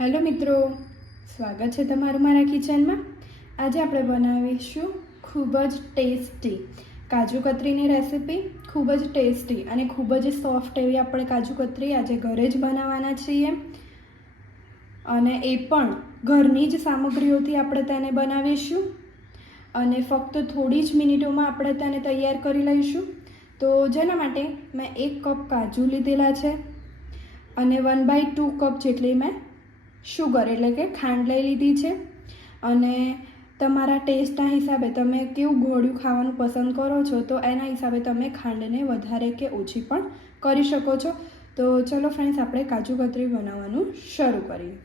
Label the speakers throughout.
Speaker 1: Hello મિત્રો, સ્વાગત છે તમારું મારા કિચનમાં. આજે આપણે બનાવીશું ખૂબ જ ટેસ્ટી કાજુ કતરીની રેસીપી. ખૂબ જ ટેસ્ટી અને ખૂબ જ સોફ્ટ એવી આપણે કાજુ કતરી આજે ઘરે જ બનાવવાના છીએ. અને એ પણ ઘરની જ સામગ્રીઓથી આપણે તેને બનાવીશું. અને ફક્ત થોડી જ મિનિટોમાં આપણે તેને તૈયાર કરી લઈશું. તો જેના માટે મેં એક કપ કાજુ લીધેલા છે. અને વન બાય ટુ કપ જેટલી મેં શુગર એટલે કે ખાંડ લઈ લીધી છે. અને તમારા ટેસ્ટના હિસાબે તમે કેવું ગોળ્યું ખાવાનું પસંદ કરો છો, તો એના હિસાબે તમે ખાંડને વધારે કે ઓછી પણ કરી શકો છો. તો ચલો ફ્રેન્ડ્સ આપણે કાજુ કતરી બનાવવાનું શરૂ કરીએ.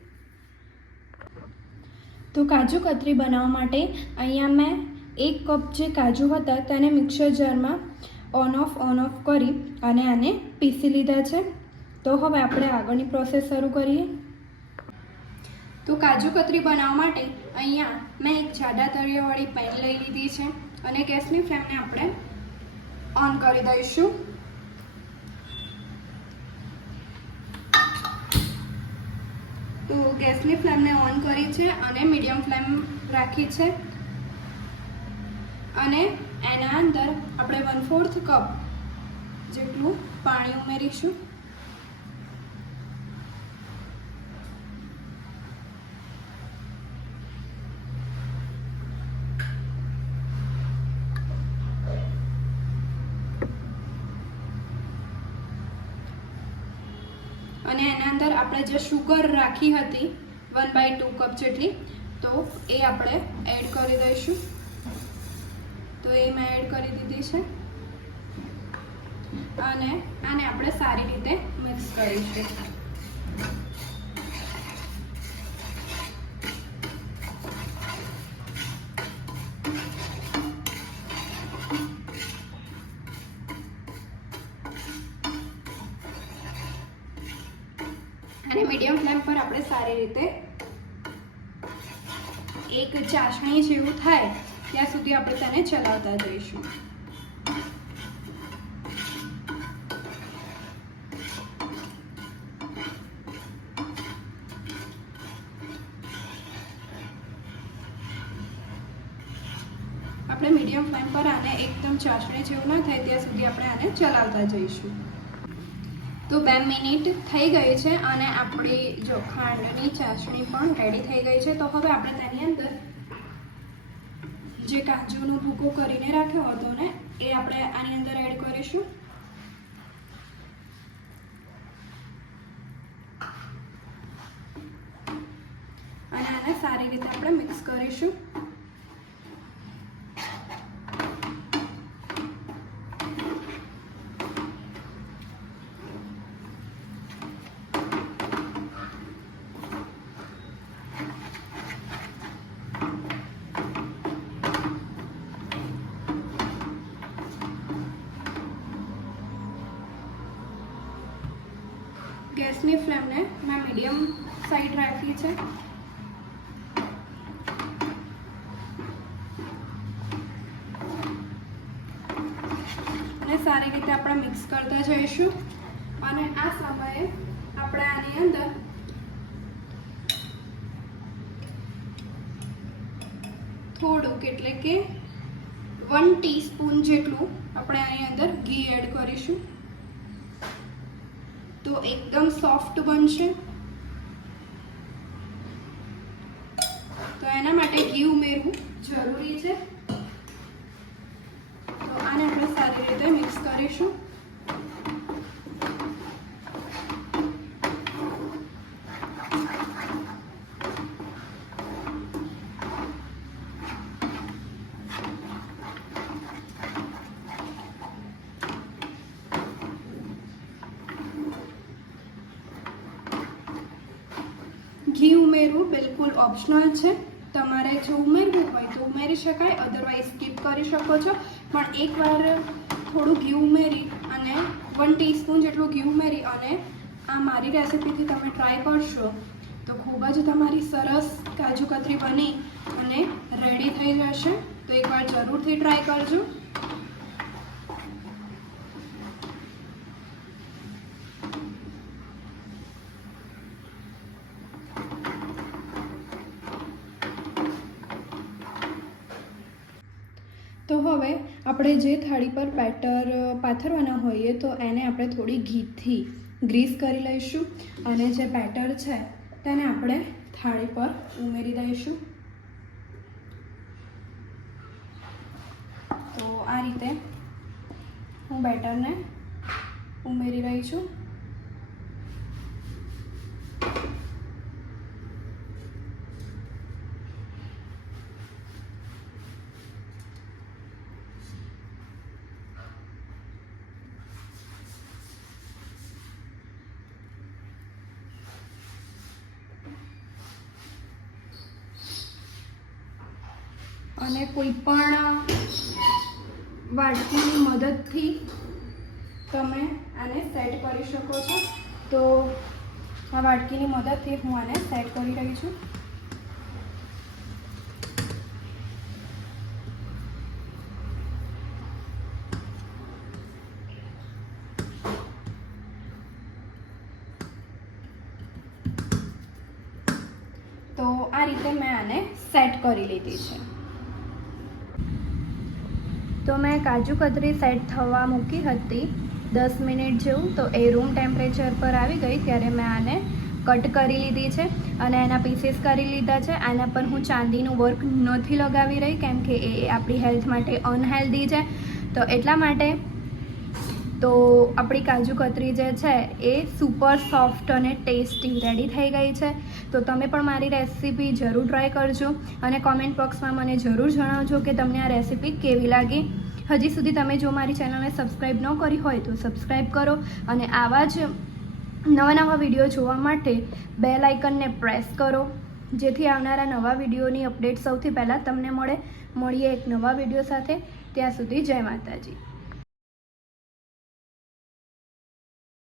Speaker 1: તો કાજુ કતરી બનાવવા માટે અહીંયા મેં એક કપ જે કાજુ હતા તેને મિક્સર જારમાં ઓન ઓફ ઓન ઓફ કરી અને આને પીસી લીધા છે. તો હવે આપણે આગળની પ્રોસેસ શરૂ કરીએ. તો કાજુ કતરી બનાવવા માટે અહીંયા મેં એક જાડા તળિયાવાળી પેન લઈ લીધી છે અને ગેસની ફ્લેમને આપણે ઓન કરી દઈશું. તો ગેસની ફ્લેમને ઓન કરી છે અને મીડિયમ ફ્લેમ રાખી છે. અને એના અંદર આપણે વન ફોર્થ કપ જેટલું પાણી ઉમેરીશું. અને એના અંદર આપણે જે શુગર રાખી હતી વન બાય ટુ કપ જેટલી, તો એ આપણે એડ કરી દઈશું. તો એ મેં એડ કરી દીધી છે. અને આને આપણે સારી રીતે મિક્સ કરીશું. મીડિયમ ફ્લેમ પર આપણે સારી રીતે એક ચાસણી જેવું થાય, ત્યાં સુધી આપણે તેને ચલાવતા જઈશું. આપણે મીડિયમ ફ્લેમ પર આને એકદમ ચાસણી જેવું ના થાય, ત્યાં સુધી આપણે આને ચલાવતા જઈશું. તો બે મિનિટ થઈ ગઈ છે અને આપણી જો ખાંડની ચાસણી પણ રેડી થઈ ગઈ છે. તો હવે આપણે તેની અંદર જે કાજુનો ભૂકો કરીને રાખ્યો હતો ને, એ આપણે આની અંદર એડ કરીશું. અને આને સારી રીતે આપણે મિક્સ કરીશું. ગેસની ફ્લેમને મેં મીડિયમ સાઈડ રાખી છે. અને સારી રીતે આપણે મિક્સ કરતા જઈશું. અને આ સમયે આપણે આની અંદર થોડુંક એટલે કે વન ટીસ્પૂન જેટલું આપણે આની અંદર ઘી એડ કરીશું. તો એકદમ સોફ્ટ બનશે. તો એના માટે ઘી ઉમેરવું જરૂરી છે. તો આને આપણે સારી રીતે મિક્સ કરીશું. ઘી ઉમેરવું બિલકુલ ઓપ્શનલ છે. તમારે જો ઉમેરવું હોય તો ઉમેરી શકાય અધરવાઇઝ સ્કીપ કરી શકો છો. પણ એકવાર થોડું ઘી ઉમેરી અને વન ટીસ્પૂન જેટલું ઘી ઉમેરી અને આ મારી રેસિપીથી તમે ટ્રાય કરશો, તો ખૂબ જ તમારી સરસ કાજુ કતરી બની અને રેડી થઈ જશે. તો એકવાર જરૂરથી ટ્રાય કરજો. હવે આપણે જે થાળી પર બેટર પાથરવાના હોઈએ તો એને આપણે થોડી ઘીથી ગ્રીસ કરી લઈશું અને જે બેટર છે તેને આપણે થાળી પર ઉમેરી દઈશું. તો આ રીતે હું બેટરને ઉમેરી રહી છું. અને કોઈ પણ વાડકીની મદદથી તમે આને સેટ કરી શકો છો. તો આ વાડકીની મદદથી હું આને સેટ કરી રહી છું. તો આ રીતે મેં આને સેટ કરી લીધી છે. તો મેં કાજુ કતરી સેટ થવા મૂકી હતી દસ મિનિટ જેવું. તો એ રૂમ ટેમ્પરેચર પર આવી ગઈ ત્યારે મેં આને કટ કરી લીધી છે અને એના પીસીસ કરી લીધા છે. આના પર હું ચાંદીનું વર્ક નથી લગાવી રહી કેમ કે એ આપણી હેલ્થ માટે અનહેલ્ધી છે. તો એટલા માટે તો આપણી કાજુ કતરી જે છે એ સુપર સોફ્ટ અને ટેસ્ટી રેડી થઈ ગઈ છે. તો તમે પણ મારી રેસીપી જરૂર ટ્રાય કરજો અને કોમેન્ટ બોક્સમાં મને જરૂર જણાવજો કે તમને આ રેસીપી કેવી લાગી. હજી સુધી તમે જો મારી ચેનલને સબસ્ક્રાઈબ ન કરી હોય તો સબસ્ક્રાઈબ કરો અને આવા જ નવા નવા વીડિયો જોવા માટે બેલ આઇકનને પ્રેસ કરો. જેથી આવનારા નવા વિડીયોની અપડેટ સૌથી પહેલાં તમને મળે. મળીએ એક નવા વીડિયો સાથે. ત્યાં સુધી જય માતાજી.